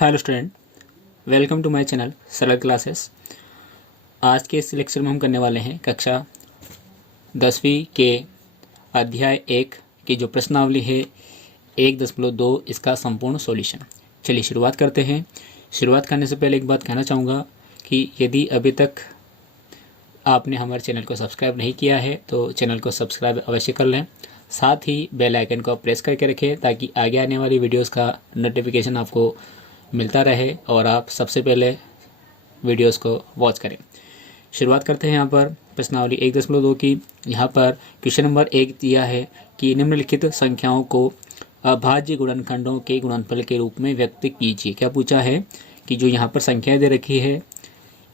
Hello student, welcome to my channel Saral classes. आज के इस लेक्चर में हम करने वाले हैं कक्षा 10वीं के अध्याय 1 की जो प्रश्नावली है 1.2 इसका संपूर्ण सॉल्यूशन। चलिए शुरुआत करते हैं। शुरुआत करने से पहले एक बात कहना चाहूँगा कि यदि अभी तक आपने हमारे चैनल को सब्सक्राइब नहीं किया है तो चैनल को सब्सक्राइब अवश्य कर लें। साथ ही बेल आइकन को प्रेस करके रखें ताकि आगे आने वाली वीडियोस का नोटिफिकेशन आपको मिलता रहे और आप सबसे पहले वीडियोस को वॉच करें। शुरुआत करते हैं यहाँ पर प्रश्नावली 1.2 की। यहाँ पर क्वेश्चन नंबर 1 दिया है कि निम्नलिखित संख्याओं को अभाज्य गुणनखंडों के गुणनफल के रूप में व्यक्त कीजिए। क्या पूछा है कि जो यहाँ पर संख्याएं दे रखी है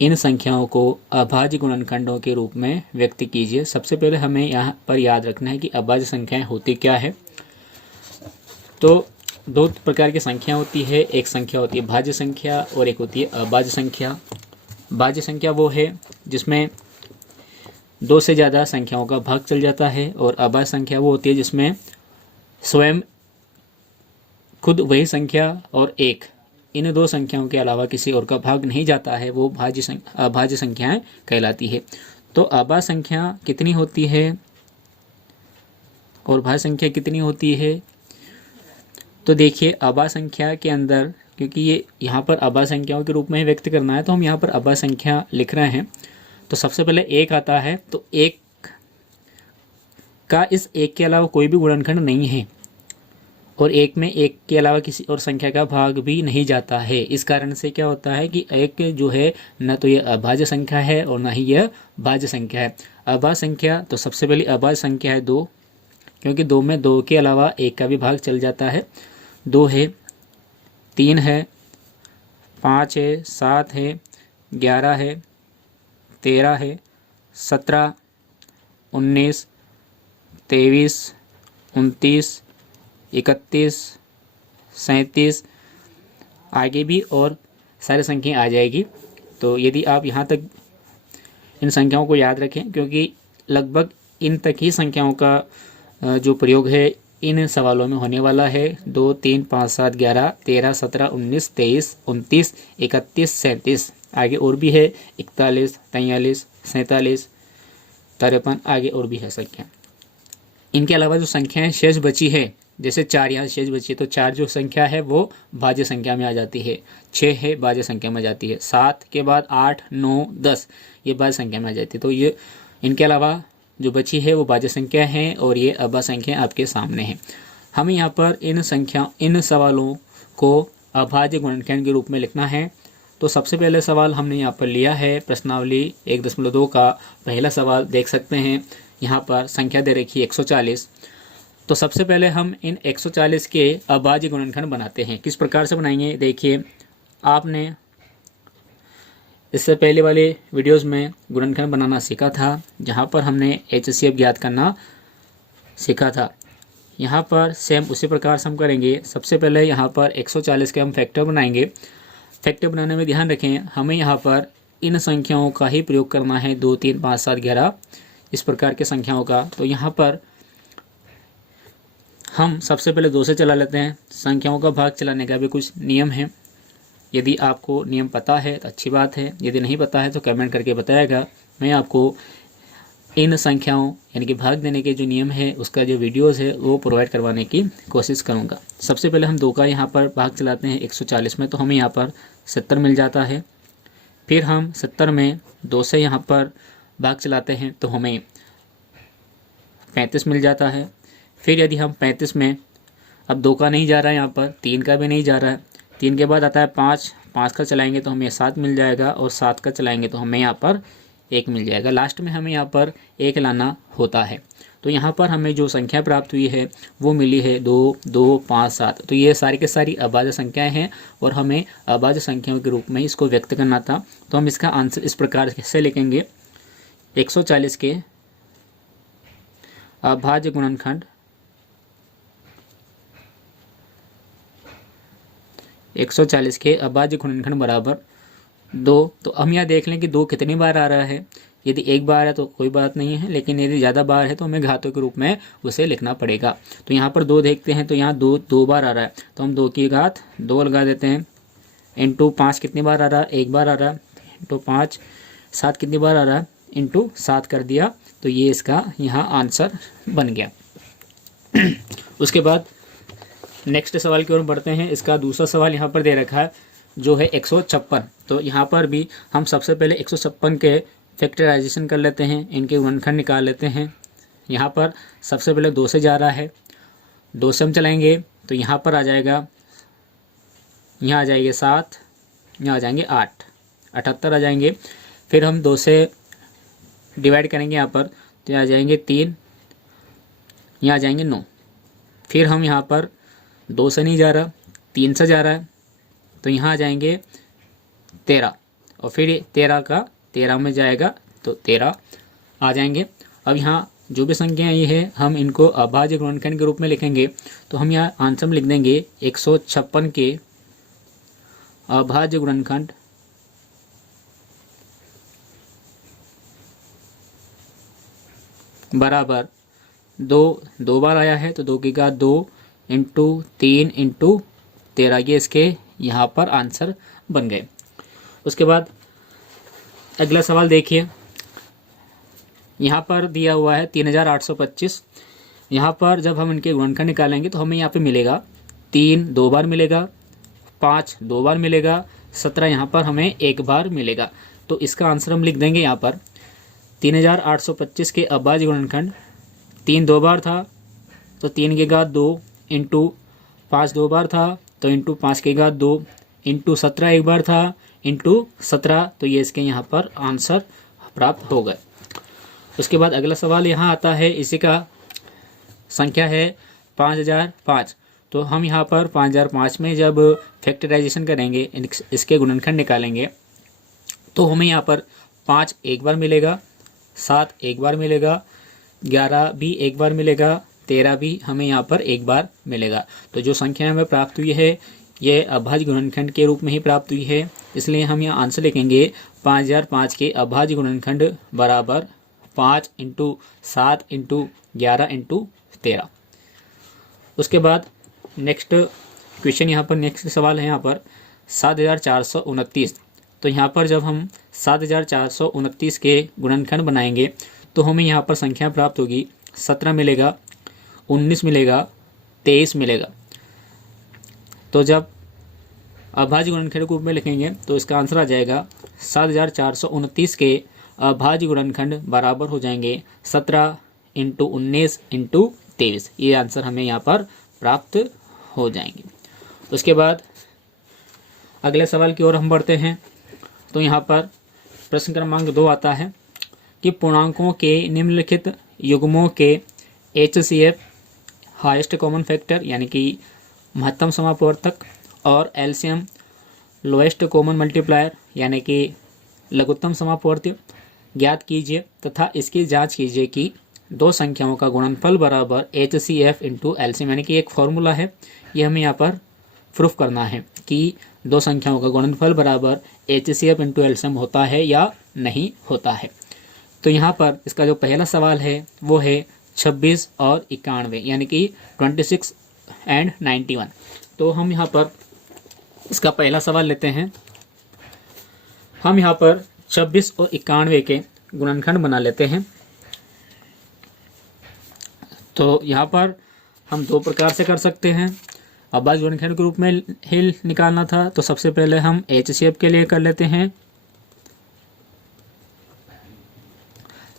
इन संख्याओं को अभाज्य गुणनखंडों के रूप में व्यक्त कीजिए। सबसे पहले हमें यहाँ पर याद रखना है कि अभाज्य संख्याएं होती क्या है। तो दो प्रकार की संख्या होती है, एक संख्या होती है भाज्य संख्या और एक होती है अभाज्य संख्या। भाज्य संख्या वो है जिसमें दो से ज़्यादा संख्याओं का भाग चल जाता है और अभाज्य संख्या वो होती है जिसमें स्वयं खुद वही संख्या और एक इन दो संख्याओं के अलावा किसी और का भाग नहीं जाता है, वो अभाज्य संख्याएं कहलाती है। तो अभाज्य संख्या कितनी होती है और भाज्य संख्या कितनी होती है, तो देखिए अभाज्य संख्या के अंदर, क्योंकि ये यहाँ पर अभाज्य संख्याओं के रूप में ही व्यक्त करना है तो हम यहाँ पर अभाज्य संख्या लिख रहे हैं। तो सबसे पहले एक आता है, तो एक का इस एक के अलावा कोई भी गुणनखंड नहीं है और एक में एक के अलावा किसी और संख्या का भाग भी नहीं जाता है। इस कारण से क्या होता है कि एक जो है न तो ये अभाज्य संख्या है और न ही यह भाज्य संख्या है। अभाज्य संख्या, तो सबसे पहले अभाज्य संख्या है 2, क्योंकि 2 में 2 के अलावा एक का भी भाग चल जाता है। 2 है, 3 है, 5 है, 7 है, 11 है, 13 है, 17, 19, 23, 29, 31, 37, आगे भी और सारी संख्याएं आ जाएगी। तो यदि आप यहाँ तक इन संख्याओं को याद रखें, क्योंकि लगभग इन तक ही संख्याओं का जो प्रयोग है इन सवालों में होने वाला है। 2, 3, 5, 7, 11, 13, 17, 19, 23, 29, 31, 37, आगे और भी है 41, 43, 47, 53, आगे और भी है संख्या। इनके अलावा जो संख्याएं शेष बची है, जैसे 4 यहाँ शेष बची है, तो 4 जो संख्या है वो भाज्य संख्या में आ जाती है। 6 है भाज्य संख्या में आ जाती है। 7 के बाद 8, 9, 10 ये भाज्य संख्या में आ जाती है। तो ये इनके अलावा जो बची है वो भाज्य संख्या है और ये अभाज्य संख्या आपके सामने है। हमें यहाँ पर इन सवालों को अभाज्य गुणनखंड के रूप में लिखना है। तो सबसे पहले सवाल हमने यहाँ पर लिया है प्रश्नावली 1.2 का पहला सवाल देख सकते हैं। यहाँ पर संख्या दे रखी है 140। तो सबसे पहले हम इन 140 के अभाज्य गुणनखंड बनाते हैं। किस प्रकार से बनाएंगे, देखिए आपने इससे पहले वाले वीडियोस में गुणनखंड बनाना सीखा था, जहाँ पर हमने HCF ज्ञात करना सीखा था। यहाँ पर सेम उसी प्रकार से हम करेंगे। सबसे पहले यहाँ पर 140 के हम फैक्टर बनाएंगे। फैक्टर बनाने में ध्यान रखें, हमें यहाँ पर इन संख्याओं का ही प्रयोग करना है, 2, 3, 5, 7, 11 इस प्रकार के संख्याओं का। तो यहाँ पर हम सबसे पहले 2 से चला लेते हैं। संख्याओं का भाग चलाने का भी कुछ नियम है, यदि आपको नियम पता है तो अच्छी बात है, यदि नहीं पता है तो कमेंट करके बताएगा। मैं आपको इन संख्याओं यानी कि भाग देने के जो नियम है उसका जो वीडियोस है वो प्रोवाइड करवाने की कोशिश करूंगा। सबसे पहले हम 2 का यहाँ पर भाग चलाते हैं 140 में, तो हमें यहाँ पर 70 मिल जाता है। फिर हम 70 में 2 से यहाँ पर भाग चलाते हैं तो हमें 35 मिल जाता है। फिर यदि हम 35 में, अब 2 का नहीं जा रहा है, यहाँ पर 3 का भी नहीं जा रहा है, 3 के बाद आता है 5, 5 का चलाएंगे तो हमें 7 मिल जाएगा और 7 का चलाएंगे तो हमें यहाँ पर 1 मिल जाएगा। लास्ट में हमें यहाँ पर 1 लाना होता है। तो यहाँ पर हमें जो संख्या प्राप्त हुई है वो मिली है 2, 2, 5, 7। तो ये सारी के सारी अभाज्य संख्याएं हैं और हमें अभाज्य संख्याओं के रूप में इसको व्यक्त करना था। तो हम इसका आंसर इस प्रकार से लिखेंगे, 140 के अभाज्य गुणनखंड 140 के अभाज्य गुणनखंड बराबर 2। तो हम यहाँ देख लें कि 2 कितनी बार आ रहा है। यदि एक बार है तो कोई बात नहीं है, लेकिन यदि ज़्यादा बार है तो हमें घातों के रूप में उसे लिखना पड़ेगा। तो यहाँ पर 2 देखते हैं तो यहाँ 2 बार आ रहा है, तो हम 2 की घात 2 लगा देते हैं। इंटू 5 कितनी बार आ रहा है, एक बार आ रहा है, इंटू 5 7 कितनी बार आ रहा है, इंटू 7 कर दिया। तो ये इसका यहाँ आंसर बन गया। उसके बाद नेक्स्ट सवाल की ओर बढ़ते हैं। इसका दूसरा सवाल यहाँ पर दे रखा है जो है 156। तो यहाँ पर भी हम सबसे पहले 156 के फैक्टराइजेशन कर लेते हैं, इनके गुणनखंड निकाल लेते हैं। यहाँ पर सबसे पहले 2 से जा रहा है, 2 से हम चलाएंगे तो यहाँ पर आ जाएगा, यहाँ आ जाएंगे 7, यहाँ आ जाएंगे 8, 78 आ जाएंगे। फिर हम 2 से डिवाइड करेंगे यहाँ पर, तो यहाँ आ जाएंगे 3, यहाँ आ जाएंगे 9। फिर हम यहाँ पर 2 से नहीं जा रहा, 3 से जा रहा है, तो यहाँ आ जाएंगे 13, और फिर 13 का 13 में जाएगा तो 13 आ जाएंगे। अब यहाँ जो भी संख्या ये है हम इनको अभाज्य गुणनखंड के रूप में लिखेंगे। तो हम यहाँ आंसर में लिख देंगे 156 के अभाज्य गुणनखंड बराबर 2 बार आया है तो 2 की घात 2 इंटू 3 इंटू 13, ये इसके यहाँ पर आंसर बन गए। उसके बाद अगला सवाल देखिए, यहाँ पर दिया हुआ है 3825। यहाँ पर जब हम इनके गुणनखंड निकालेंगे तो हमें यहाँ पे मिलेगा 3 2 बार मिलेगा, 5 2 बार मिलेगा, 17 यहाँ पर हमें 1 बार मिलेगा। तो इसका आंसर हम लिख देंगे यहाँ पर 3825 के अभाज्य गुणनखंड 3 2 बार था तो 3 की घात 2 इंटू 5 2 बार था तो इंटू 5 की घात 2 इंटू 17 एक बार था इंटू 17, तो ये इसके यहाँ पर आंसर प्राप्त हो गए। उसके बाद अगला सवाल यहाँ आता है, इसी का संख्या है 5005। तो हम यहाँ पर 5005 में जब फैक्टराइजेशन करेंगे, इसके गुणनखंड निकालेंगे, तो हमें यहाँ पर 5 एक बार मिलेगा, 7 एक बार मिलेगा, 11 भी एक बार मिलेगा, 13 भी हमें यहाँ पर एक बार मिलेगा। तो जो संख्या हमें प्राप्त हुई है ये अभाज्य गुणनखंड के रूप में ही प्राप्त हुई है, इसलिए हम यहाँ आंसर लिखेंगे 5005 के अभाज्य गुणनखंड बराबर 5 इंटू 7 इंटू 11 इंटू 13। उसके बाद नेक्स्ट क्वेश्चन यहाँ पर, नेक्स्ट सवाल है यहाँ पर 7429। तो यहाँ पर जब हम 7429 के गुणनखंड बनाएंगे तो हमें यहाँ पर संख्या प्राप्त होगी 17 मिलेगा, 19 मिलेगा, 23 मिलेगा। तो जब अभाज्य गुणनखंड के रूप में लिखेंगे तो इसका आंसर आ जाएगा 7429 के अभाज्य गुणनखंड बराबर हो जाएंगे 17 इंटू 19 इंटू 23। ये आंसर हमें यहाँ पर प्राप्त हो जाएंगे। उसके बाद अगले सवाल की ओर हम बढ़ते हैं। तो यहाँ पर प्रश्न क्रमांक 2 आता है कि पूर्णांकों के निम्नलिखित युग्मों के HCF हाईएस्ट कॉमन फैक्टर यानी कि महत्तम समापवर्तक और LCM लोएस्ट कॉमन मल्टीप्लायर यानी कि लघुत्तम समापवर्ती ज्ञात कीजिए तथा इसकी जांच कीजिए कि दो संख्याओं का गुणनफल बराबर HCF इंटू LCM, यानी कि एक फॉर्मूला है, ये हमें यहाँ पर प्रूफ करना है कि दो संख्याओं का गुणनफल बराबर HCF इंटू LCM होता है या नहीं होता है। तो यहाँ पर इसका जो पहला सवाल है वो है 26 और 91 यानी कि 26 एंड 91। तो हम यहाँ पर इसका पहला सवाल लेते हैं। हम यहाँ पर 26 और 91 के गुणनखंड बना लेते हैं। तो यहाँ पर हम दो प्रकार से कर सकते हैं। अभाज्य गुणनखंड के रूप में ही निकालना था तो सबसे पहले हम HCF के लिए कर लेते हैं।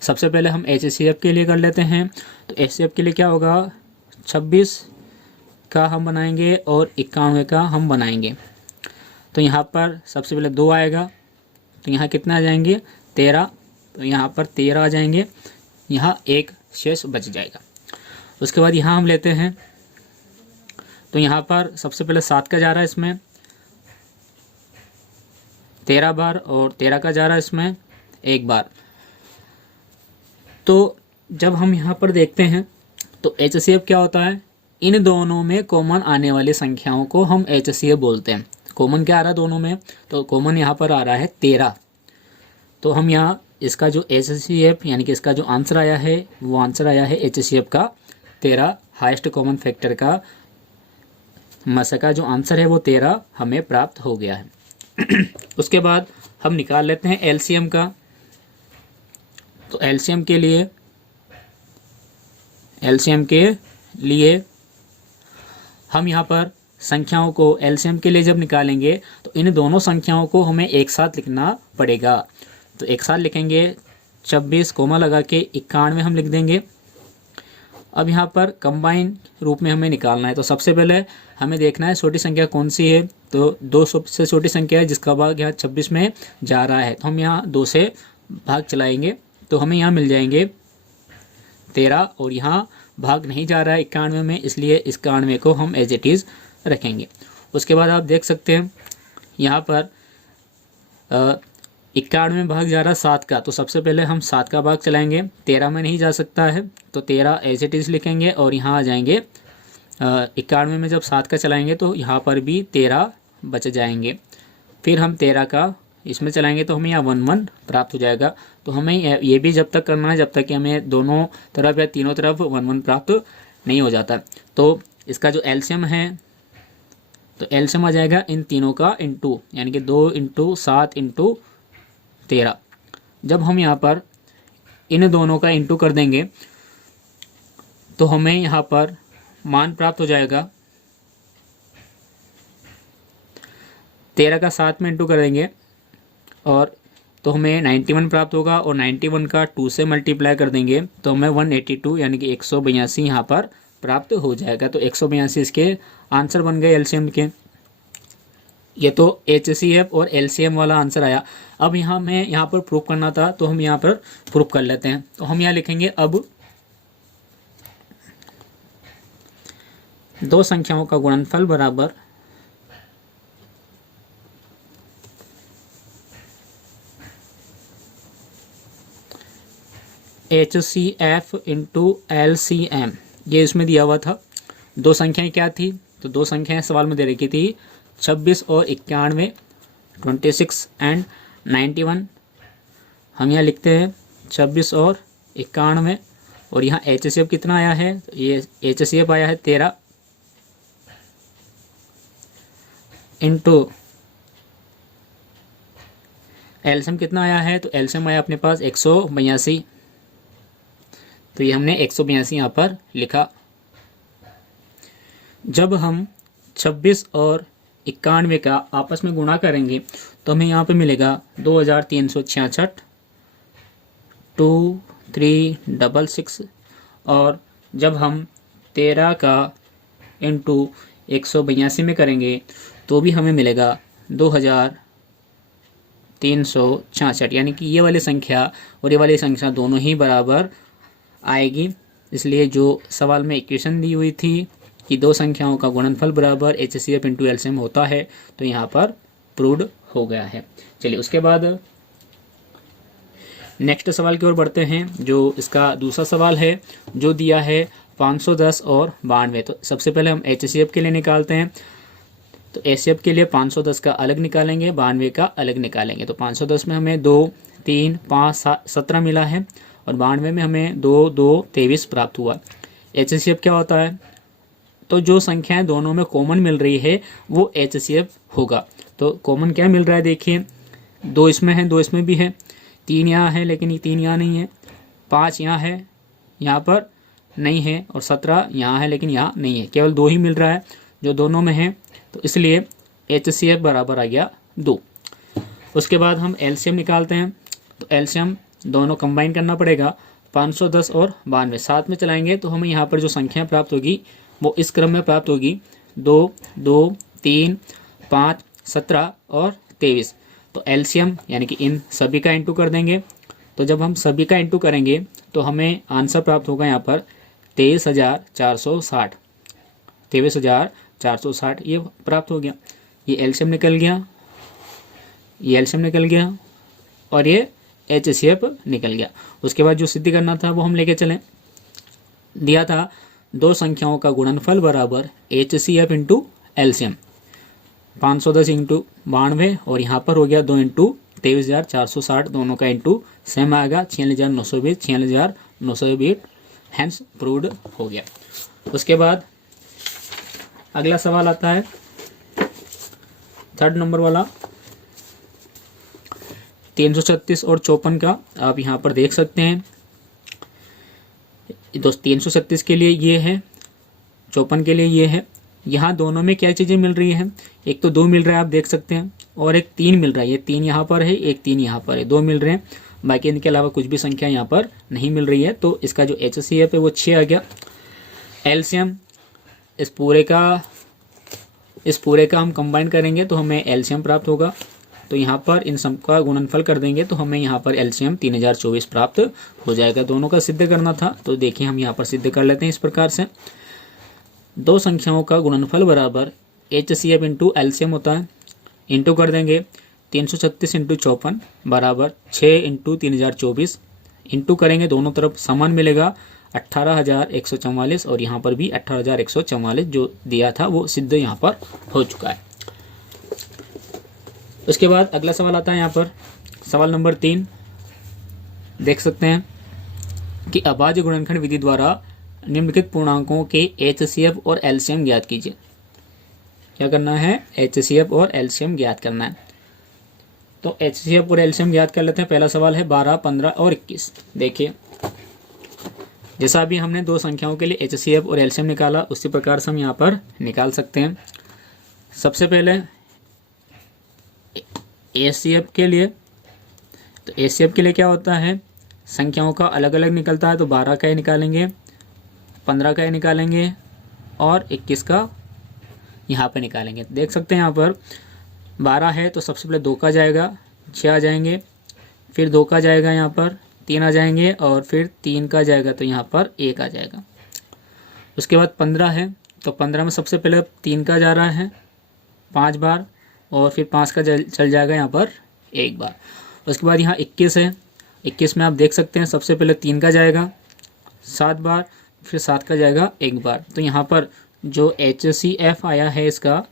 सबसे पहले हम HCF के लिए कर लेते हैं। तो HCF के लिए क्या होगा, 26 का हम बनाएंगे और 91 का हम बनाएंगे। तो यहाँ पर सबसे पहले 2 आएगा तो यहाँ कितना आ जाएंगे 13, तो यहाँ पर 13 आ जाएंगे, यहाँ एक शेष बच जाएगा। उसके बाद यहाँ हम लेते हैं तो यहाँ पर सबसे पहले 7 का जा रहा है इसमें 13 बार और 13 का जा रहा है इसमें 1 बार। तो जब हम यहाँ पर देखते हैं तो HCF क्या होता है, इन दोनों में कॉमन आने वाली संख्याओं को हम HCF बोलते हैं। कॉमन क्या आ रहा है दोनों में, तो कॉमन यहाँ पर आ रहा है 13। तो हम यहाँ इसका जो HCF यानी कि इसका जो आंसर आया है वो आंसर आया है HCF का 13, हाईएस्ट कॉमन फैक्टर का मसा का जो आंसर है वो 13 हमें प्राप्त हो गया है। उसके बाद हम निकाल लेते हैं एलसीएम का। तो एलसीएम के लिए हम यहाँ पर संख्याओं को एलसीएम के लिए जब निकालेंगे तो इन दोनों संख्याओं को हमें एक साथ लिखना पड़ेगा। तो एक साथ लिखेंगे 26 कोमा लगा के 91 हम लिख देंगे। अब यहाँ पर कंबाइन रूप में हमें निकालना है। तो सबसे पहले हमें देखना है छोटी संख्या कौन सी है। तो 2 सबसे छोटी संख्या है जिसका भाग यहाँ 26 में जा रहा है, तो हम यहाँ 2 से भाग चलाएंगे तो हमें यहाँ मिल जाएंगे 13, और यहाँ भाग नहीं जा रहा है 91 में, इसलिए इस 91 को हम एज इट इज़ रखेंगे। उसके बाद आप देख सकते हैं यहाँ पर 91 में भाग जा रहा है 7 का, तो सबसे पहले हम 7 का भाग चलाएंगे। 13 में नहीं जा सकता है तो 13 एज इट इज़ लिखेंगे, और यहाँ आ जाएंगे 91 में जब 7 का चलाएंगे तो यहाँ पर भी 13 बच जाएंगे। फिर हम 13 का इसमें चलाएंगे तो हमें यहाँ 11 प्राप्त हो जाएगा। तो हमें ये भी जब तक करना है जब तक कि हमें दोनों तरफ या तीनों तरफ 11 प्राप्त नहीं हो जाता। तो इसका जो एलसीएम है, तो एलसीएम आ जाएगा इन तीनों का इंटू, यानी कि 2 × 7 × 13। जब हम यहाँ पर इन दोनों का इंटू कर देंगे तो हमें यहाँ पर मान प्राप्त हो जाएगा 13 का 7 में इंटू करेंगे और तो हमें 91 प्राप्त होगा, और 91 का 2 से मल्टीप्लाई कर देंगे तो हमें 182 यानी कि 182 यहाँ पर प्राप्त हो जाएगा। तो 182 इसके आंसर बन गए एलसीएम के। ये तो एचसीएफ और एलसीएम वाला आंसर आया। अब यहाँ हमें यहाँ पर प्रूफ करना था तो हम यहाँ पर प्रूफ कर लेते हैं। तो हम यहाँ लिखेंगे अब दो संख्याओं का गुणनफल बराबर HCF × LCM, ये इसमें दिया हुआ था। दो संख्याएं क्या थी, तो दो संख्याएं सवाल में दे रखी थी 26 और 91, 26 एंड 91। हम यहाँ लिखते हैं 26 और 91, और यहाँ HCF कितना आया है, ये HCF आया है 13 इंटू एलसीएम कितना आया है, तो एलसीएम आया अपने पास 182। तो ये हमने 182 यहाँ पर लिखा। जब हम 26 और 91 का आपस में गुणा करेंगे तो हमें यहाँ पे मिलेगा 2366 2366, और जब हम 13 का इंटू 182 में करेंगे तो भी हमें मिलेगा 2366, यानी कि ये वाली संख्या और ये वाली संख्या दोनों ही बराबर आएगी। इसलिए जो सवाल में इक्वेशन दी हुई थी कि दो संख्याओं का गुणनफल बराबर HCF × LCM होता है, तो यहाँ पर प्रूव्ड हो गया है। चलिए उसके बाद नेक्स्ट सवाल की ओर बढ़ते हैं, जो इसका दूसरा सवाल है जो दिया है 510 और 92। तो सबसे पहले हम HCF के लिए निकालते हैं। तो HCF के लिए 510 का अलग निकालेंगे, 92 का अलग निकालेंगे। तो 510 में हमें 2 3 5 17 मिला है, और 92 में हमें 2 2 23 प्राप्त हुआ। HCF क्या होता है, तो जो संख्याएं दोनों में कॉमन मिल रही है वो HCF होगा। तो कॉमन क्या मिल रहा है, देखिए 2 इसमें है, 2 इसमें भी है, 3 यहाँ है लेकिन ये 3 यहाँ नहीं है, 5 यहाँ है, यहाँ पर नहीं है, और 17 यहाँ है लेकिन यहाँ नहीं है। केवल 2 ही मिल रहा है जो दोनों में है, तो इसलिए HCF बराबर आ गया 2। उसके बाद हम LCM निकालते हैं। तो LCM दोनों कंबाइन करना पड़ेगा, 510 और 92 साथ में चलाएंगे तो हमें यहाँ पर जो संख्या प्राप्त होगी वो इस क्रम में प्राप्त होगी 2 2 3 5 17 और 23। तो LCM यानी कि इन सभी का इंटू कर देंगे। तो जब हम सभी का इंटू करेंगे तो हमें आंसर प्राप्त होगा यहाँ पर 23,460, 23,460 ये प्राप्त हो गया। ये LCM निकल गया, ये LCM निकल गया, और ये HCF निकल गया। उसके बाद जो सिद्ध करना था वो हम लेके चलें। दिया था दो संख्याओं का गुणनफल बराबर HCF × LCM, 510 × 92, और यहाँ पर हो गया 2 × 23,460, दोनों का इंटू सेम आएगा 46,920, 46,920, हैंस प्रूव्ड हो गया। उसके बाद अगला सवाल आता है 3rd नंबर वाला। 336 और 54 का आप यहाँ पर देख सकते हैं। दोस्त 336 के लिए ये है, 54 के लिए ये है। यहाँ दोनों में क्या चीज़ें मिल रही हैं, एक तो 2 मिल रहा है आप देख सकते हैं, और एक 3 मिल रहा है। ये 3 यहाँ पर है, एक 3 यहाँ पर है, 2 मिल रहे हैं। बाकी इनके अलावा कुछ भी संख्या यहाँ पर नहीं मिल रही है। तो इसका जो HCF है वो 6 आ गया। एलसीएम इस पूरे का हम कंबाइन करेंगे तो हमें एलसीएम प्राप्त होगा। तो यहाँ पर इन सब का गुणनफल कर देंगे तो हमें यहाँ पर एलसीएम 3024 प्राप्त हो जाएगा। दोनों का सिद्ध करना था तो देखिए हम यहाँ पर सिद्ध कर लेते हैं इस प्रकार से। दो संख्याओं का गुणनफल बराबर HCF इंटू एलसीएम होता है, इंटू कर देंगे 336 इंटू 54 बराबर 6 इंटू 3024, इंटू करेंगे दोनों तरफ समान मिलेगा 18,144, और यहाँ पर भी 18,144 जो दिया था वो सिद्ध यहाँ पर हो चुका है। उसके बाद अगला सवाल आता है यहाँ पर, सवाल नंबर 3 देख सकते हैं कि अभाज्य गुणनखंड विधि द्वारा निम्नलिखित पूर्णांकों के HCF और LCM ज्ञात कीजिए। क्या करना है, HCF और LCM ज्ञात करना है। तो HCF और LCM ज्ञात कर लेते हैं। पहला सवाल है 12, 15 और 21। देखिए जैसा अभी हमने दो संख्याओं के लिए HCF और LCM निकाला उसी प्रकार से हम यहाँ पर निकाल सकते हैं। सबसे पहले HCF के लिए, तो HCF के लिए क्या होता है, संख्याओं का अलग अलग निकलता है। तो 12 का ही निकालेंगे, 15 का ही निकालेंगे और 21 का यहाँ पे निकालेंगे। देख सकते हैं यहाँ पर 12 है तो सबसे पहले 2 का जाएगा, 6 आ जाएंगे, फिर 2 का जाएगा, यहाँ पर 3 आ जाएंगे, और फिर 3 का जाएगा तो यहाँ पर 1 आ जाएगा। उसके बाद 15 है तो 15 में सबसे पहले 3 का जा रहा है 5 बार, और फिर 5 का चल जाएगा यहाँ पर 1 बार। उसके बाद यहाँ 21 है, 21 में आप देख सकते हैं सबसे पहले 3 का जाएगा 7 बार, फिर 7 का जाएगा 1 बार। तो यहाँ पर जो HCF आया है इसका,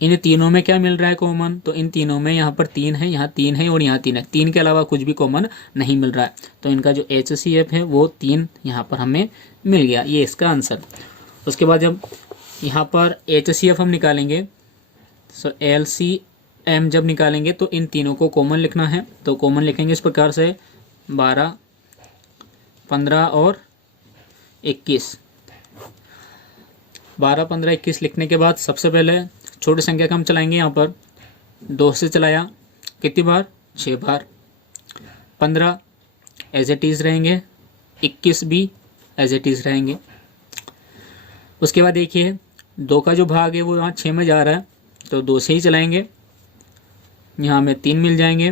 इन तीनों में क्या मिल रहा है कॉमन, तो इन तीनों में यहाँ पर 3 है, यहाँ 3 है और यहाँ 3 है। 3 के अलावा कुछ भी कॉमन नहीं मिल रहा है। तो इनका जो HCF है वो 3 यहाँ पर हमें मिल गया, ये इसका आंसर। उसके बाद जब यहाँ पर HCF हम निकालेंगे, सो LCM जब निकालेंगे तो इन तीनों को कॉमन लिखना है। तो कॉमन लिखेंगे इस प्रकार से 12, 15 और 21। 12, 15, 21 लिखने के बाद सबसे पहले छोटी संख्या का हम चलाएंगे। यहाँ पर 2 से चलाया कितनी बार, 6 बार। 15 एज इट इज़ रहेंगे, 21 भी एज इट इज़ रहेंगे। उसके बाद देखिए 2 का जो भाग है वो यहाँ 6 में जा रहा है तो 2 से ही चलाएंगे, यहाँ हमें 3 मिल जाएंगे।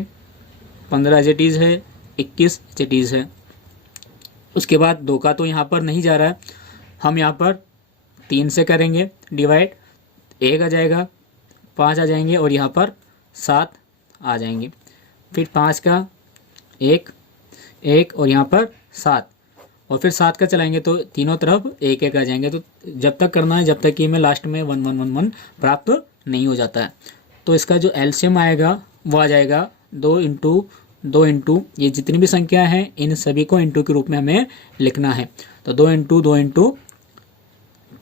15 एज इट इज़ है, 21 एज इट इज़ है। उसके बाद 2 का तो यहाँ पर नहीं जा रहा है, हम यहाँ पर 3 से करेंगे डिवाइड, 1 आ जाएगा, 5 आ जाएंगे और यहाँ पर 7 आ जाएंगे। फिर 5 का 1 और यहाँ पर 7, और फिर 7 का चलाएंगे तो तीनों तरफ 1 आ जाएंगे। तो जब तक करना है जब तक कि हमें लास्ट में 1 1 1 1 प्राप्त नहीं हो जाता है। तो इसका जो LCM आएगा वो आ जाएगा 2 इंटू 2 इंटू ये जितनी भी संख्या है इन सभी को इंटू के रूप में हमें लिखना है। तो 2 इंटू 2 इंटू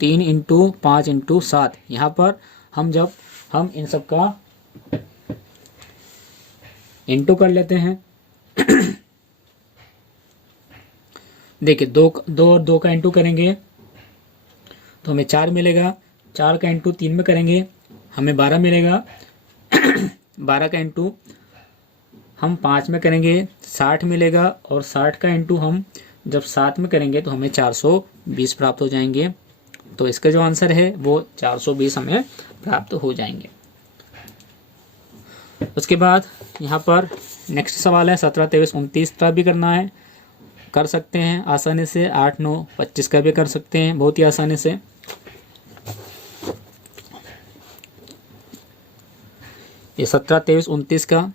3 इंटू 5 इंटू 7। यहाँ पर जब हम इन सब का इंटू कर लेते हैं देखिए 2 और 2 का इंटू करेंगे तो हमें 4 मिलेगा, 4 का इंटू 3 में करेंगे हमें 12 मिलेगा 12 का इंटू हम 5 में करेंगे 60 मिलेगा, और 60 का इंटू हम जब 7 में करेंगे तो हमें 420 प्राप्त हो जाएंगे। तो इसका जो आंसर है वो 420 हमें प्राप्त हो जाएंगे। उसके बाद यहाँ पर नेक्स्ट सवाल है 17, 23, 29 का भी करना है, कर सकते हैं आसानी से। 8, 9, 25 का भी कर सकते हैं बहुत ही आसानी से। ये 17, 23, 29 का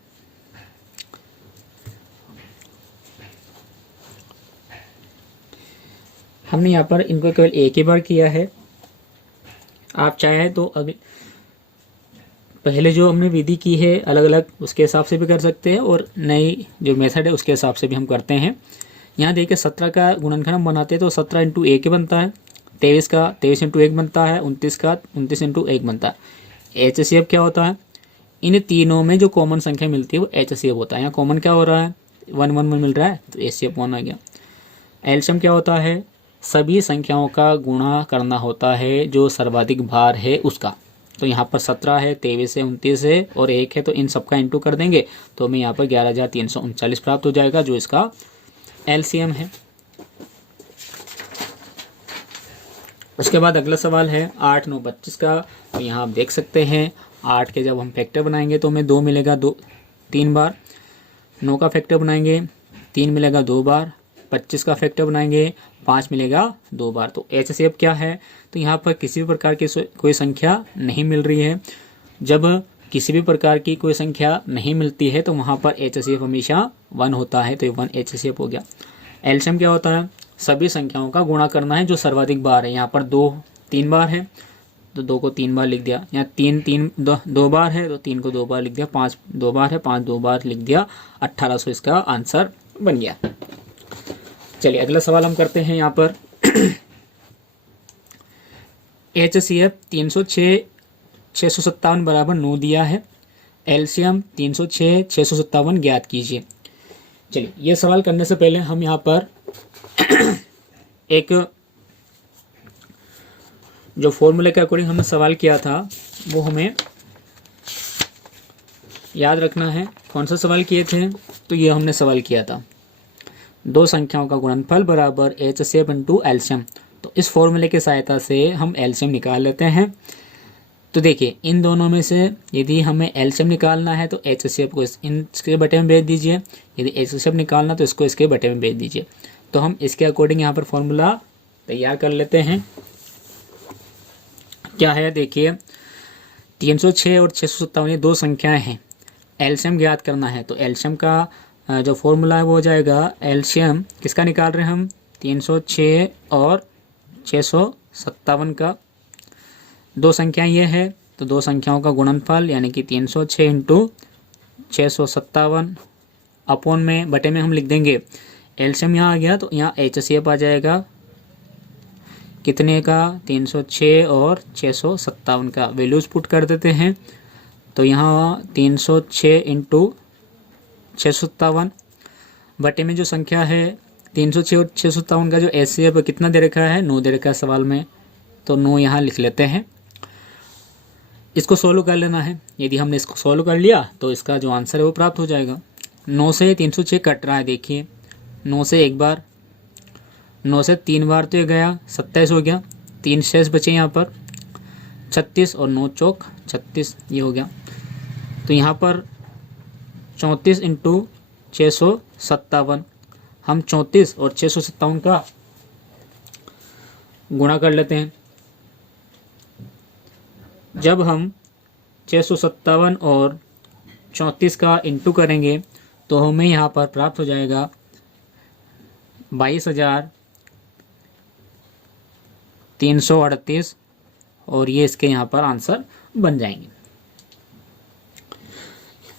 हमने यहाँ पर इनको केवल एक ही बार किया है। आप चाहे तो अभी पहले जो हमने विधि की है अलग अलग उसके हिसाब से भी कर सकते हैं, और नई जो मेथड है उसके हिसाब से भी हम करते हैं। यहाँ देखिए 17 का गुणनखंड हम बनाते हैं तो 17 इंटू 1 ही बनता है, 23 का 23 इंटू 1 बनता है, 29 का 29 इंटू 1 बनता है। HCF क्या होता है, इन तीनों में जो कॉमन संख्या मिलती है वो HCF होता है। यहाँ कॉमन क्या हो रहा है, 1 1 1 मिल रहा है तो HCF 1 आ गया। एलसीएम क्या होता है, सभी संख्याओं का गुणा करना होता है जो सर्वाधिक भार है उसका। तो यहाँ पर 17 है, 23 है, 29 है और 1 है, तो इन सबका इंटू कर देंगे तो हमें यहाँ पर 11,339 प्राप्त हो जाएगा जो इसका एलसीएम है। उसके बाद अगला सवाल है 8 9 25 का। तो यहाँ आप देख सकते हैं 8 के जब हम फैक्टर बनाएंगे तो हमें 2 मिलेगा 3 बार, 9 का फैक्टर बनाएंगे 3 मिलेगा 2 बार, 25 का फैक्टर बनाएंगे 5 मिलेगा 2 बार। तो HCF क्या है, तो यहाँ पर किसी भी प्रकार की कोई संख्या नहीं मिल रही है। जब किसी भी प्रकार की कोई संख्या नहीं मिलती है तो वहाँ पर HCF हमेशा 1 होता है, तो ये 1 HCF हो गया। एलसीएम क्या होता है, सभी संख्याओं का गुणा करना है जो सर्वाधिक बार है। यहाँ पर 3 बार है तो 2 को 3 बार लिख दिया, यहाँ 2 बार है तो 3 को 2 बार लिख दिया, 5 2 बार है 5 2 बार लिख दिया, 1800 इसका आंसर बन गया। चलिए अगला सवाल हम करते हैं यहाँ पर HCF 306 657 बराबर 9 दिया है, एलसीएम 306 657 ज्ञात कीजिए। चलिए ये सवाल करने से पहले हम यहाँ पर एक जो फॉर्मूले के अकॉर्डिंग हमने सवाल किया था वो हमें याद रखना है। कौन सा सवाल किए थे, तो ये हमने सवाल किया था दो संख्याओं का गुणनफल बराबर HCF इंटू एलसीएम। तो इस फॉर्मूले की सहायता से हम एलसीएम निकाल लेते हैं। तो देखिए इन दोनों में से यदि हमें एलसीएम निकालना है तो HCF को इसके बटे में भेज दीजिए, यदि HCF निकालना तो इसको इसके बटे में भेज दीजिए। तो हम इसके अकॉर्डिंग यहाँ पर फॉर्मूला तैयार कर लेते हैं। क्या है देखिए 306 और 657 ये दो संख्याएं हैं, एलसीएम ज्ञात करना है। तो एलसीएम का जो फॉर्मूला है वो हो जाएगा, एलसीएम किसका निकाल रहे हैं हम, 306 और 657 का। दो संख्याएं ये है तो दो संख्याओं का गुणनफल यानी कि 306 इंटू 657 अपॉन में बटे में हम लिख देंगे एलसीएम। यहाँ आ गया तो यहाँ HCF आ जाएगा कितने का, 306 और 657 का। वैल्यूज पुट कर देते हैं तो यहाँ 306 इंटू 657 बटे में जो संख्या है 306 और 657 का जो HCF कितना दे रखा है, 9 दे रखा है सवाल में, तो 9 यहाँ लिख लेते हैं। इसको सोल्व कर लेना है। यदि हमने इसको सोल्व कर लिया तो इसका जो आंसर है वो प्राप्त हो जाएगा। 9 से 306 कट रहा है, देखिए 9 से एक बार, 9 से 3 बार तो ये गया 27 हो गया, 3 शेष बचे यहाँ पर 36 और 9 चौक 36 ये हो गया। तो यहाँ पर 34 इंटू 657, हम 34 और 657 का गुणा कर लेते हैं। जब हम 657 और 34 का इंटू करेंगे तो हमें यहाँ पर प्राप्त हो जाएगा 22,338 और ये इसके यहाँ पर आंसर बन जाएंगे।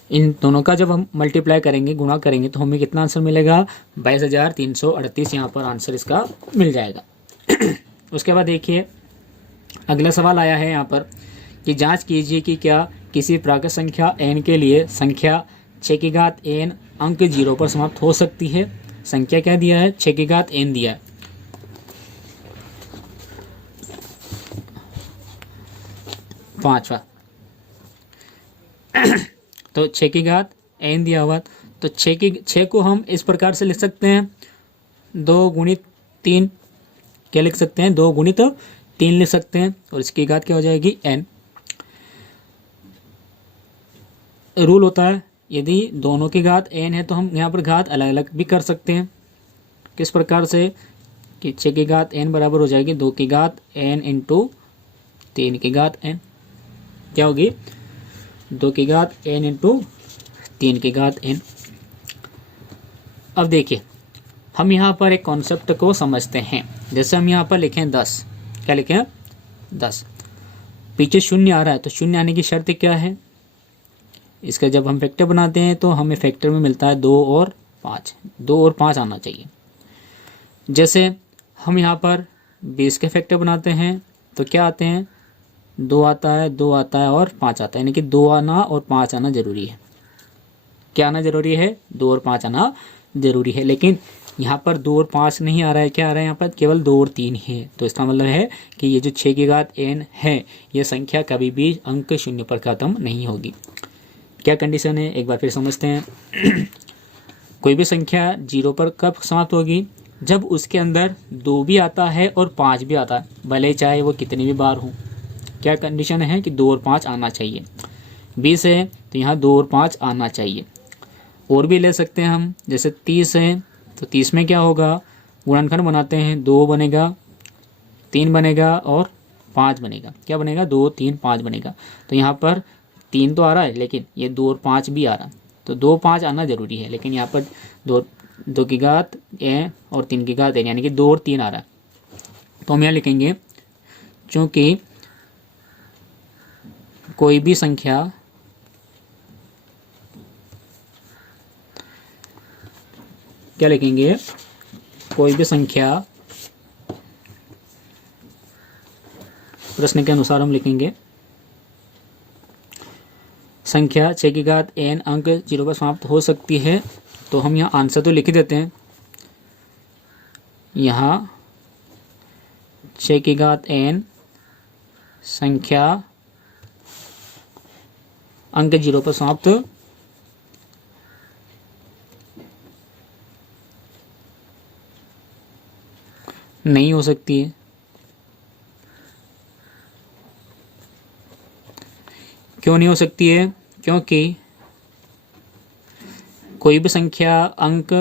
इन दोनों का जब हम मल्टीप्लाई करेंगे, गुणा करेंगे तो हमें कितना आंसर मिलेगा, 22,338 यहाँ पर आंसर इसका मिल जाएगा। उसके बाद देखिए अगला सवाल आया है यहाँ पर कि जांच कीजिए कि क्या किसी प्राकृत संख्या n के लिए संख्या 6 की घात n अंक 0 पर समाप्त हो सकती है। संख्या क्या दिया है, 6 की घात n दिया है। पांचवा तो 6 की घात n दिया हुआ, तो 6 को हम इस प्रकार से लिख सकते हैं 2 गुणित 3, क्या लिख सकते हैं, 2 गुणित 3 लिख सकते हैं और इसकी घात क्या हो जाएगी n। रूल होता है यदि दोनों की घात n है तो हम यहाँ पर घात अलग अलग भी कर सकते हैं। किस प्रकार से कि 6 की घात n बराबर हो जाएगी 2 की घात n इंटू 3 की घात n, क्या होगी 2 की घात n इंटू 3 की घात n। अब देखिए हम यहाँ पर एक कॉन्सेप्ट को समझते हैं। जैसे हम यहाँ पर लिखें 10, क्या लिखें 10, पीछे शून्य आ रहा है तो शून्य आने की शर्त क्या है, इसका जब हम फैक्टर बनाते हैं तो हमें फैक्टर में मिलता है 2 और 5, 2 और 5 आना चाहिए। जैसे हम यहाँ पर 20 के फैक्टर बनाते हैं तो क्या आते हैं 2 आता है, 2 आता है और 5 आता है, यानी कि 2 आना और 5 आना ज़रूरी है। क्या आना ज़रूरी है? 2 और 5 आना ज़रूरी है। लेकिन यहाँ पर 2 और 5 नहीं आ रहा है, क्या आ रहा है यहाँ पर? केवल 2 और 3 ही है। तो इसका मतलब है कि ये जो 6 की घात n है, ये संख्या कभी भी अंक 0 पर ख़त्म नहीं होगी। क्या कंडीशन है, एक बार फिर समझते हैं। कोई भी संख्या 0 पर कब समाप्त होगी? जब उसके अंदर 2 भी आता है और 5 भी आता है, भले चाहे वो कितनी भी बार हो। क्या कंडीशन है कि 2 और 5 आना चाहिए। 20 है तो यहाँ 2 और 5 आना चाहिए। और भी ले सकते हैं हम, जैसे 30 है तो 30 में क्या होगा? गुणनखंड बनाते हैं, 2 बनेगा, 3 बनेगा और 5 बनेगा। क्या बनेगा? 2 3 5 बनेगा। तो यहाँ पर 3 तो आ रहा है, लेकिन ये 2 और 5 भी आ रहा है, तो 2 5 आना जरूरी है। लेकिन यहाँ पर 2 की घात ए और 3 की घात ए, यानी कि 2 और 3 आ रहा है। तो हम यहाँ लिखेंगे, चूंकि कोई भी संख्या क्या लिखेंगे? कोई भी संख्या, प्रश्न के अनुसार हम लिखेंगे, संख्या 6 की घात n अंक 0 पर समाप्त हो सकती है। तो हम यहाँ आंसर तो लिख ही देते हैं। यहाँ 6 की घात n संख्या अंक 0 पर समाप्त नहीं हो सकती है। क्यों नहीं हो सकती है? क्योंकि कोई भी संख्या अंक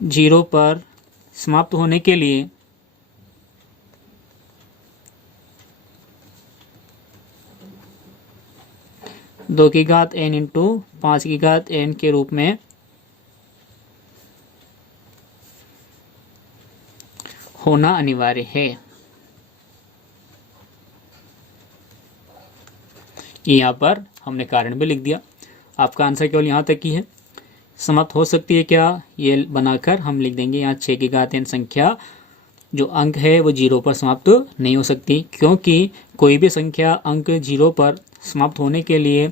0 पर समाप्त होने के लिए दो की घात n इंटू 5 की घात n के रूप में होना अनिवार्य है। यहाँ पर हमने कारण भी लिख दिया। आपका आंसर केवल यहाँ तक ही है। समाप्त हो सकती है क्या, ये बनाकर हम लिख देंगे यहाँ 6 की घात n संख्या जो अंक है वो 0 पर समाप्त नहीं हो सकती, क्योंकि कोई भी संख्या अंक 0 पर समाप्त होने के लिए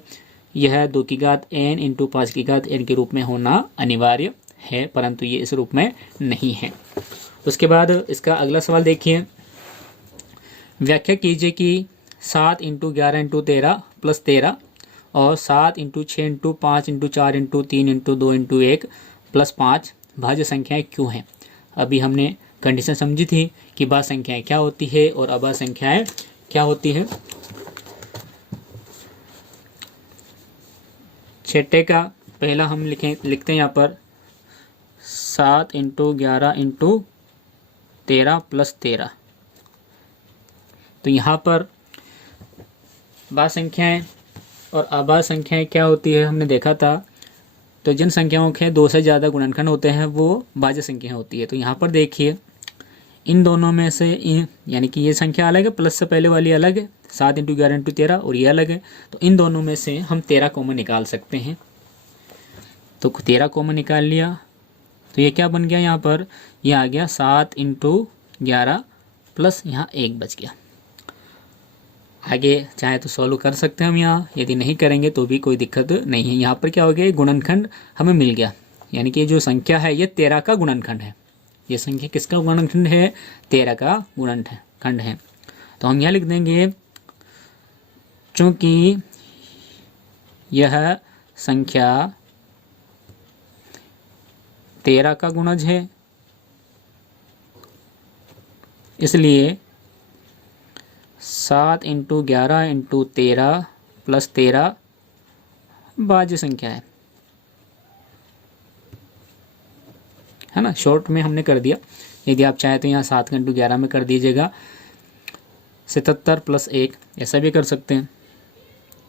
यह 2 की घात n इंटू 5 की घात n के रूप में होना अनिवार्य है, परंतु ये इस रूप में नहीं है। उसके बाद इसका अगला सवाल देखिए, व्याख्या कीजिए कि 7 इंटू 11 इंटू 13 प्लस 13 और 7 into 6 into 5 into 4 into 3 into 2 into 1 plus 5 भाज्य संख्याएं क्यों हैं? अभी हमने कंडीशन समझी थी कि भाज्य संख्याएं क्या होती है और अभाज्य संख्याएं क्या होती है। छठे का पहला हम लिखते हैं यहाँ पर 7 इंटू 11 इंटू 13 प्लस 13। तो यहाँ पर भाज्य संख्याएं और अभाज्य संख्याएं क्या होती है हमने देखा था। तो जिन संख्याओं के 2 से ज़्यादा गुणनखंड होते हैं वो भाज्य संख्या होती है। तो यहाँ पर देखिए, इन दोनों में से यानी कि ये संख्या अलग है, प्लस से पहले वाली अलग है, 7 इंटू 11 इंटू 13, और ये अलग है। तो इन दोनों में से हम 13 कॉमन निकाल सकते हैं। तो 13 कॉमन निकाल लिया तो ये क्या बन गया? यहाँ पर ये आ गया 7 इंटू 11 प्लस यहाँ 1 बच गया। आगे चाहे तो सॉल्व कर सकते हैं हम यहाँ, यदि नहीं करेंगे तो भी कोई दिक्कत नहीं है। यहाँ पर क्या हो गया? गुणनखंड हमें मिल गया, यानी कि जो संख्या है ये 13 का गुणनखंड है। ये संख्या किसका गुणनखंड है? 13 का गुणनखंड है। तो हम यहाँ लिख देंगे, चूंकि यह संख्या 13 का गुणज है, इसलिए 7 इंटू 11 इंटू 13 प्लस 13 भाज्य संख्या है ना। शॉर्ट में हमने कर दिया। यदि आप चाहें तो यहाँ 7 इंटू 11 में कर दीजिएगा 77 प्लस 1, ऐसा भी कर सकते हैं।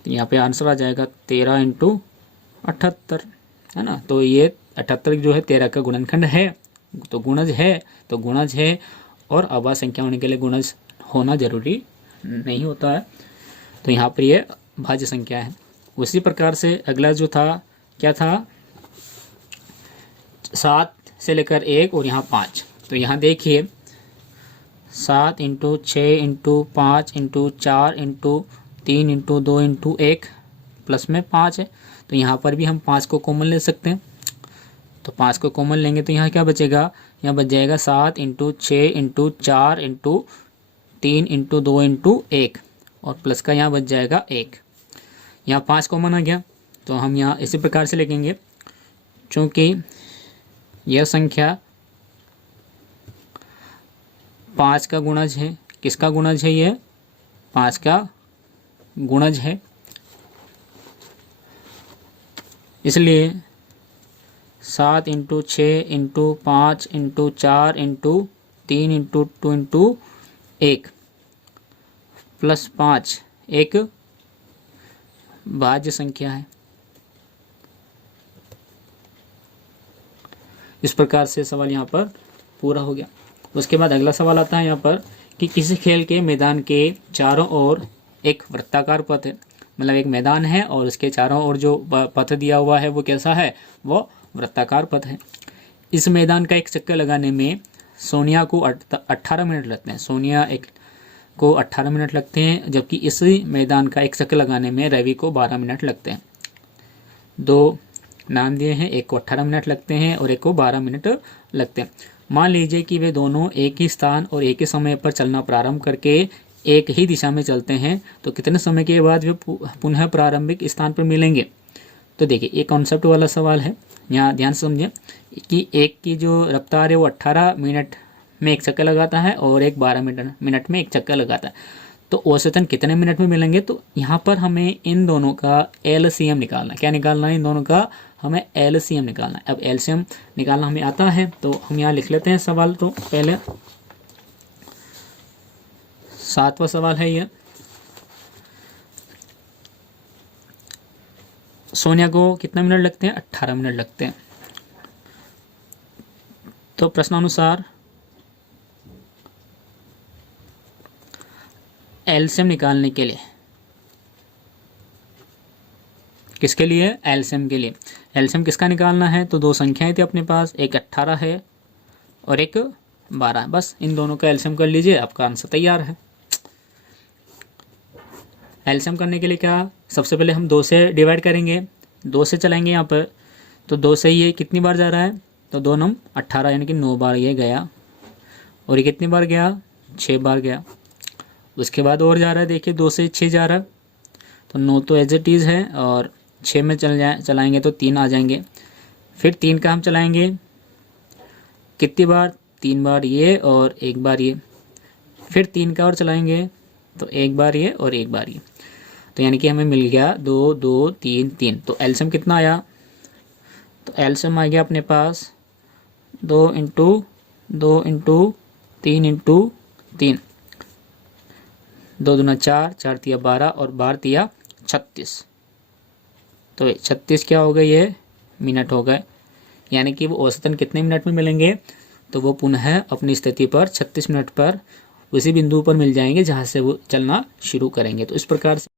तो यहाँ पे आंसर आ जाएगा 13 इंटू 78, है ना। तो ये 78 जो है 13 का गुणनखंड है, तो गुणज है और अभाज्य संख्या होने के लिए गुणज होना जरूरी नहीं होता है। तो यहाँ पर ये भाज्य संख्या है। उसी प्रकार से अगला जो था क्या था, 7 से लेकर 1 और यहाँ 5। तो यहाँ देखिए 7 into 6 into 5 into 4 into 3 into 2 into 1 plus में 5 है, तो यहाँ पर भी हम 5 को कॉमन ले सकते हैं। तो 5 को कॉमन लेंगे तो यहाँ क्या बचेगा, यहाँ बच जाएगा 7 into 6 into 4 into 3 into 2 into 1 और प्लस का यहाँ बच जाएगा 1। यहाँ 5 कॉमन आ गया तो हम यहाँ इसी प्रकार से लिखेंगे, चूँकि यह संख्या 5 का गुणज है। किसका गुणज है? ये 5 का गुणज है, इसलिए 7 into 6 into 5 into 4 into 3 into 2 into 1 plus 5 एक भाज्य संख्या है। इस प्रकार से सवाल यहाँ पर पूरा हो गया। उसके बाद अगला सवाल आता है यहाँ पर कि किसी खेल के मैदान के चारों ओर एक वृत्ताकार पथ है, मतलब एक मैदान है और उसके चारों ओर जो पथ दिया हुआ है वो कैसा है, वो वृत्ताकार पथ है। इस मैदान का एक चक्कर लगाने में सोनिया को 18 मिनट लगते हैं। सोनिया को 18 मिनट लगते हैं, जबकि इसी मैदान का एक चक्कर लगाने में रवि को 12 मिनट लगते हैं। दो नाम दिए हैं, एक को 18 मिनट लगते हैं और एक को 12 मिनट लगते हैं। मान लीजिए कि वे दोनों एक ही स्थान और एक ही समय पर चलना प्रारंभ करके एक ही दिशा में चलते हैं, तो कितने समय के बाद वे पुनः प्रारंभिक स्थान पर मिलेंगे। तो देखिए ये कॉन्सेप्ट वाला सवाल है, यहाँ ध्यान से समझिए कि एक की जो रफ्तार है वो 18 मिनट में एक चक्कर लगाता है और एक 12 मिनट में एक चक्कर लगाता है, तो औसतन कितने मिनट में मिलेंगे। तो यहाँ पर हमें इन दोनों का LCM निकालना है। क्या निकालना है? इन दोनों का हमें LCM निकालना है। अब LCM निकालना हमें आता है तो हम यहाँ लिख लेते हैं सवाल। तो पहले 7वां सवाल है ये, सोनिया को कितना मिनट लगते हैं? 18 मिनट लगते हैं। तो प्रश्नानुसार एलसीएम निकालने के लिए, किसके लिए? एलसीएम के लिए। एलसीएम किसका निकालना है? तो दो संख्याएं थी अपने पास, एक 18 है और एक 12। बस इन दोनों का एलसीएम कर लीजिए, आपका आंसर तैयार है। एलसीएम करने के लिए क्या, सबसे पहले हम 2 से डिवाइड करेंगे, 2 से चलाएंगे यहाँ पर, तो 2 से ये कितनी बार जा रहा है? तो 2 नम 18 यानी कि 9 बार ये गया, और ये कितनी बार गया? 6 बार गया। उसके बाद और जा रहा है, देखिए 2 से 6 जा रहा है, तो 9 तो एज इट इज़ है, और 6 में चलाएंगे तो 3 आ जाएंगे। फिर 3 का हम चलाएंगे कितनी बार? 3 बार ये और 1 बार ये। फिर 3 का और चलाएंगे तो 1 बार ये और 1 बार ये। तो यानी कि हमें मिल गया 2 2 3 3। तो एलसीएम कितना आया? तो एलसीएम आ गया अपने पास 2 इंटू 2 इंटू 3 इंटू 3, 2 दूना 4, 4 तिया 12 और 12 तिया 36। तो 36 क्या हो गए? ये मिनट हो गए। यानी कि वो औसतन कितने मिनट में मिलेंगे? तो वो पुनः अपनी स्थिति पर 36 मिनट पर उसी बिंदु पर मिल जाएंगे जहाँ से वो चलना शुरू करेंगे। तो इस प्रकार से